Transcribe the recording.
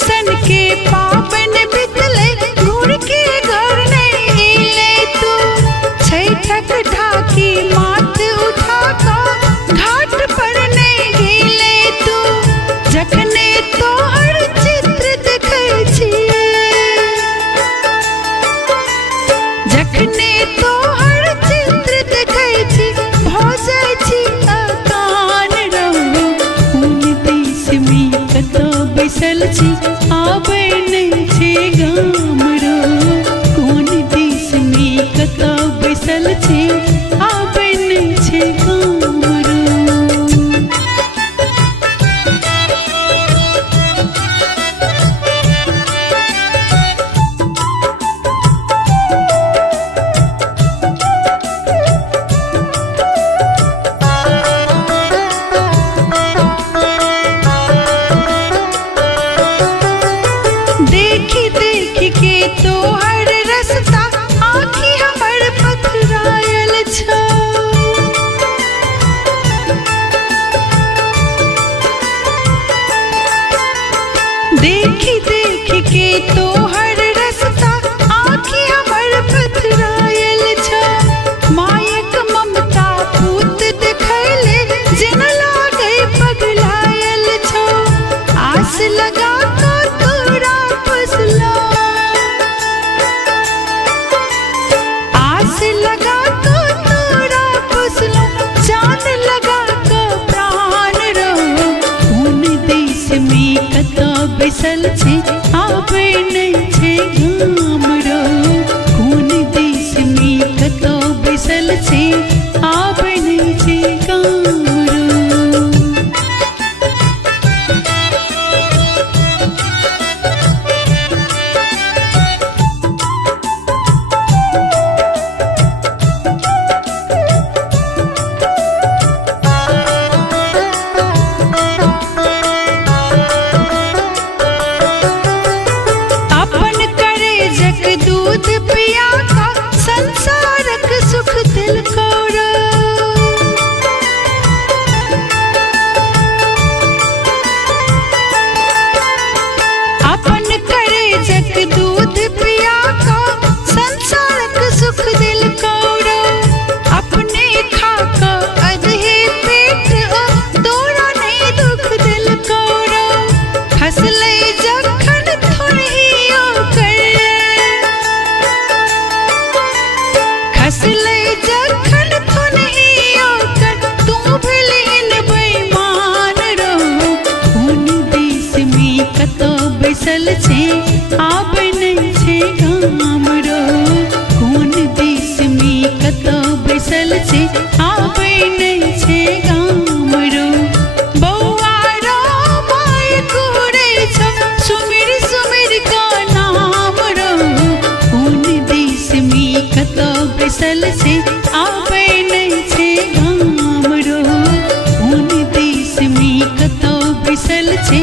सन के पावन बितले घूर के घर नहीं ले तू छैठक ढाकी मात उठा का घाट पर नहीं गिले तू जखने तोहर चित्र देखै छी जखने तोहर चित्र देखै छी भ जाइ छी अकान रहू कोन देश में कतौ बैसल छी आबै नहीं छै गाम रहू कोन देश में कतौ बैसल छी आबै नहीं छै गाम रहू देखी देखी के तोहर रस्ता आँखि हमर पथरायल छ देखी देखी के तोहर रस्ता आँखि हमर पथरायल छ मायक ममता पूत देखैले जेना लागै पगलायल छौ आस लगा आस लगा तो तोरा पुसलो जान लगा तो प्राण रहो कोन देश में कतौ बैसल छै आबै नहीं छै गाम रहो कोन देश में कतौ बैसल छै आबै नहीं छै गाम रहो दूध पिया का संसारक सुख दिल कौरा अपन करे जग दूध पिया का संसारक सुख दिल कौरा अपने खा का अधे पेट तोरा नहीं दुख दिल कौरा खसले जखन थोड़ियो खसले जखन थोनहियो कर तू भलिन बेईमान रहो कोन देश में कतौ बैसल छै आबै नहीं छै गाम रहो कोन देश में कतौ बैसल छै आबै नहीं छै गाम रहो बौआ रो माय कुरे छ सुमिर सुमिर का नाम रहो कोन देश में कतौ बैसल छै आबै नहीं छै गाम रहो कोन देश में कतौ बैसल छै